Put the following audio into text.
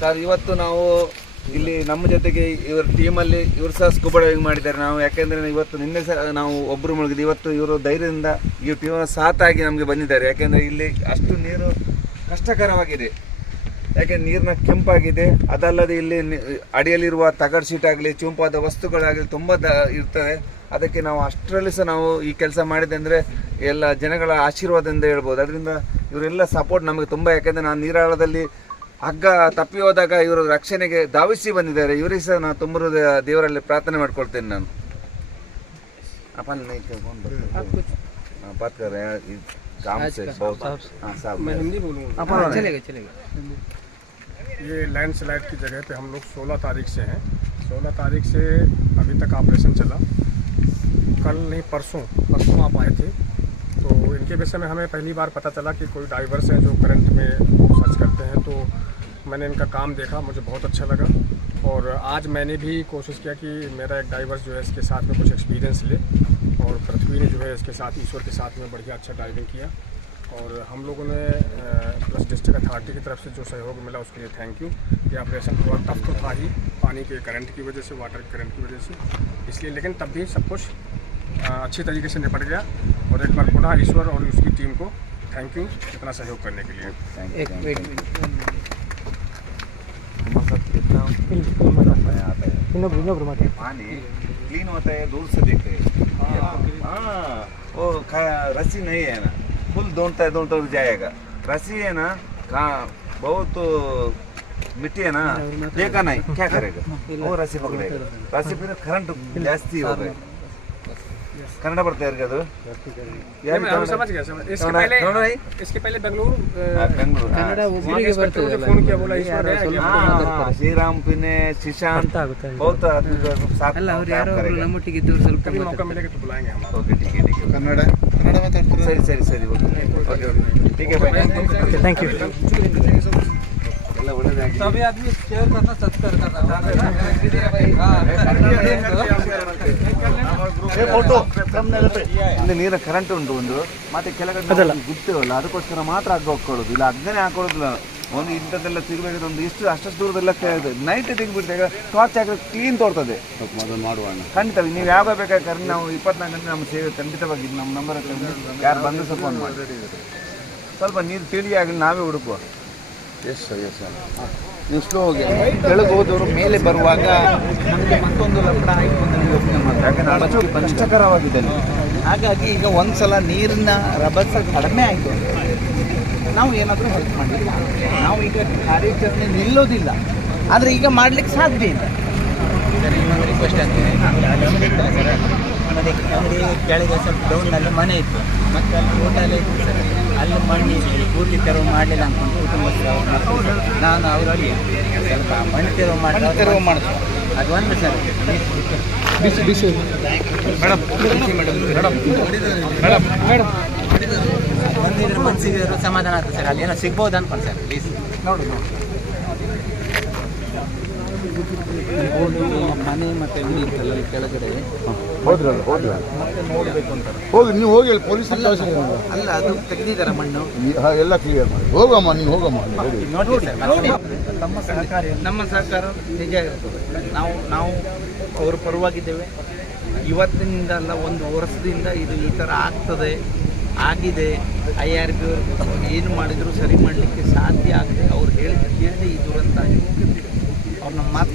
Sir ಇವತ್ತು ನಾವು ಇಲ್ಲಿ ನಮ್ಮ ಜೊತೆಗೆ ಇವರ ಟೀಮಲ್ಲಿ ಇವರು ಸಹ ಸ್ಕೂಬಾ ಡೈವಿಂಗ್ ಮಾಡಿದ್ದಾರೆ. ನಾವು ಯಾಕೆಂದರೆ ಇವತ್ತು ನಿನ್ನೆ ಸಹ ನಾವು ಒಬ್ಬರು ಮುಳುಗಿದ್ದು, ಇವತ್ತು ಇವರು ಧೈರ್ಯದಿಂದ ಈ ಟೀಮ್ ಸಾಥಾಗಿ ನಮಗೆ ಬಂದಿದ್ದಾರೆ. ಯಾಕೆಂದರೆ ಇಲ್ಲಿ ಅಷ್ಟು ನೀರು ಕಷ್ಟಕರವಾಗಿದೆ, ಯಾಕೆ ನೀರಿನ ಕೆಂಪಾಗಿದೆ. ಅದಲ್ಲದೆ ಇಲ್ಲಿ ಅಡಿಯಲ್ಲಿರುವ ತಗಡು ಶೀಟಾಗಲಿ ಚೂಂಪಾದ ವಸ್ತುಗಳಾಗಲಿ ತುಂಬ ಇರ್ತದೆ. ಅದಕ್ಕೆ ನಾವು ಅಷ್ಟರಲ್ಲಿ ಸಹ ನಾವು ಈ ಕೆಲಸ ಮಾಡಿದೆ ಅಂದರೆ ಎಲ್ಲ ಜನಗಳ ಆಶೀರ್ವಾದದಿಂದ ಹೇಳ್ಬೋದು. ಅದರಿಂದ ಇವರೆಲ್ಲ ಸಪೋರ್ಟ್ ನಮಗೆ ತುಂಬ. ಯಾಕೆಂದರೆ ನಾನು ನೀರಾಳದಲ್ಲಿ ಹಗ್ಗ ತಪ್ಪಿ ಹೋದಾಗ ಇವರು ರಕ್ಷಣೆಗೆ ಧಾವಿಸಿ ಬಂದಿದ್ದಾರೆ. ಇವರಿಗೆ ಸಹ ನಾನು ತುಂಬ ದೇವರಲ್ಲಿ ಪ್ರಾರ್ಥನೆ ಮಾಡ್ಕೊಳ್ತೇನೆ. ನಾನು ये लैंडस्लाइड की जगह पे हम लोग 16 तारीख से हैं। 16 तारीख से अभी तक ऑपरेशन चला। कल नहीं परसों आप आए थे, तो इनके विषय में हमें पहली बार पता चला कि कोई डाइवर्स हैं जो करंट में सर्च करते हैं। तो मैंने इनका काम देखा, मुझे बहुत अच्छा लगा। और आज मैंने भी कोशिश किया कि मेरा एक डाइवर्स जो है इसके साथ में कुछ एक्सपीरियंस ले, और पृथ्वी ने जो है इसके साथ ईश्वर के साथ में बढ़िया अच्छा डाइविंग किया। और हम लोगों ने प्लस डिस्ट्रिक्ट अथॉरिटी की तरफ से जो सहयोग मिला उसके लिए थैंक यू। ये ऑपरेशन थोड़ा टफ तो था ही, पानी के करंट की वजह से, वाटर करंट की वजह से, इसलिए, लेकिन तब भी सब कुछ अच्छी तरीके से निपट गया। और एक बार पुनः ईश्वर और उसकी टीम को थैंक यू इतना सहयोग करने के लिए। पानी क्लीन होता है, दूर से देखते हैं। वो रस्सी नहीं है ना, फुल दौड़ता है जाएगा। रस्सी है ना, बहुत मिट्टी है ना, देखा नहीं क्या करेगा, वो रस्सी पकड़ेगा। रस्सी फिर करंट जास्ती हो गए। कन्नड़ पड़ता है ಅದು मैं समझ गया। इसके पहले बेंगलुरु कन्नड़ ಒಬ್ಬರಿಗೆ ಬರ್ತದೆ, फोन किया, बोला ईश्वर है ಶ್ರೀರಾಮ್ ಪಿನ್ನೆ ಶಿಶಾಂತ್ बहुत साथ ಅಲ್ಲ ಅವರು ಯಾರೋ ನಮ್ಮೊಟ್ಟಿಗೆ ಇದ್ದವರು ಸ್ವಲ್ಪ कभी मौका मिलेगा तो बुलाएंगे हम। ओके ठीक है कन्नड़ माताಡ್ತಾರೆ सरी ओके ठीक है भाई थैंक यू। ಎಲ್ಲ ಒಳ್ಳೆದಾಗಿ सभी आदमी शेयर करना सब्सक्राइब करना ಫೋಟೋ ಕಮ್ಮನೆಲ್ಲ ಇಲ್ಲಿ ನೀರಿನ ಕರೆಂಟ್ ಉಂಟು ಒಂದು, ಮತ್ತೆ ಕೆಳಗಡೆ ಗುರ್ತಿರಲ್ಲ, ಅದಕ್ಕೋಸ್ಕರ ಮಾತ್ರ ಹಗ್ಗ ಹಾಕೊಳ್ಳೋದು, ಇಲ್ಲ ಹಗ್ಗನೇ ಹಾಕೊಳ್ಳೋದಿಲ್ಲ. ಒಂದು ಇಂಥದ್ದೆಲ್ಲ ತಿರುಗಬೇಕಾದ್ರೆ ಒಂದು ಇಷ್ಟು ಅಷ್ಟು ದೂರದೆಲ್ಲ ನೈಟ್ ತೆಗಿಬಿಡ್ತಾರೆ, ಟಾರ್ಚ್ ಹಾಕಿದ್ರೆ ಕ್ಲೀನ್ ತೋರ್ತದೆ. ಮೊದಲು ಮಾಡುವ ಖಂಡಿತ ನೀವು ಯಾವಾಗ ಬೇಕಾದ್ರೆ ನಾವು 24 ಗಂಟೆ ನಮ್ಮ ಸೇವೆ ಖಂಡಿತವಾಗಿ ನಮ್ಮ ನಂಬರ್ ಯಾರು ಬಂದು ಸ್ವಲ್ಪ ಫೋನ್ ಮಾಡಿ. ಸ್ವಲ್ಪ ನೀರು ತಿಳಿಯಾಗಲಿ ನಾವೇ ಹುಡುಕುವ. ಎಸ್ ಸರ್ ನೀವು ಸ್ಲೋ ಹೋಗಿ ಕೆಳಗೆ ಹೋದವರು ಮೇಲೆ ಬರುವಾಗ ನಮಗೆ ಮತ್ತೊಂದು ಲಪಡ ಆಯಿತು ಅಂತ ನೀವು ಯೋಚನೆ ಮಾಡ್ತಾರೆ. ಯಾಕಂದರೆ ಅಷ್ಟು ಕಷ್ಟಕರವಾಗಿದೆ. ಹಾಗಾಗಿ ಈಗ ಒಂದ್ಸಲ ನೀರಿನ ರಭಸ ಕಡಿಮೆ ಆಯಿತು, ನಾವು ಏನಾದರೂ ಹೆಲ್ಪ್ ಮಾಡಲಿಲ್ಲ. ನಾವು ಈಗ ಕಾರ್ಯಾಚರಣೆ ನಿಲ್ಲೋದಿಲ್ಲ, ಆದರೆ ಈಗ ಮಾಡಲಿಕ್ಕೆ ಸಾಧ್ಯ ಇಲ್ಲ. ಇನ್ನೊಂದು ರಿಕ್ವೆಸ್ಟ್ ಆಗ್ತದೆ, ಅಂಗಡಿ ಕೆಳಗೆ ಸ್ವಲ್ಪ ಡೌನ್ನಲ್ಲಿ ಮನೆ ಇತ್ತು, ಮತ್ತು ಅಲ್ಲಿ ಹೋಟೆಲ್ ಇತ್ತು ಸರ್, ಅಲ್ಲಿ ಮಣ್ಣು ಪೂರ್ತಿ ತೆರವು ಮಾಡಲಿಲ್ಲ ಅಂದ್ಕೊಂಡು ಕುಟುಂಬಸ್ಥರು ನಾನು ಅವರಲ್ಲಿ ಸ್ವಲ್ಪ ಮಣ್ಣು ತೆರವು ಮಾಡಿದ್ರು. ಅದು ಒಂದು ಸರ್ ಬಂದಿದ್ರೆ ಮನಸ್ಸಿಗೆ ಸಮಾಧಾನ ಆಗ್ತದೆ ಸರ್. ಅಲ್ಲಿ ಏನೋ ಸಿಗ್ಬೋದು ಅನ್ಕೊಂಡು ಸರ್, ಪ್ಲೀಸ್ ನೋಡಿ. ಮನೆ ಮತ್ತು ಅಂಗಡಿ ಇತ್ತಲ್ಲ ಕೆಳಗಡೆ ಹೋಗಿ ನೀವು ಹೋಗಿ ಪೊಲೀಸ್ ಅಲ್ಲ, ಅದು ತೆಗೆದಿದ್ದಾರೆ ಮಣ್ಣು ಎಲ್ಲ ಕ್ಲಿಯರ್ ಮಾಡಿ ಹೋಗಮ್ಮ, ನೀವು ಹೋಗಮ್ಮ. ನೋಡಿ ಸರ್, ನಮ್ಮ ಸಹಕಾರ ನಿಜ ಇರ್ತದೆ. ನಾವು ಅವ್ರ ಪರವಾಗಿದ್ದೇವೆ. ಇವತ್ತಿನಿಂದ ಅಲ್ಲ, ಒಂದು ವರ್ಷದಿಂದ ಇದು ಈ ಥರ ಆಗಿದೆ. IRB ಅವರು ಏನು ಮಾಡಿದರೂ ಸರಿ ಮಾಡಲಿಕ್ಕೆ ಸಾಧ್ಯ ಆಗಿದೆ. ಅವ್ರು ಹೇಳಿದ ಈ ದುರಂತ ಅವ್ರು ನಮ್ಮ ಮಾತು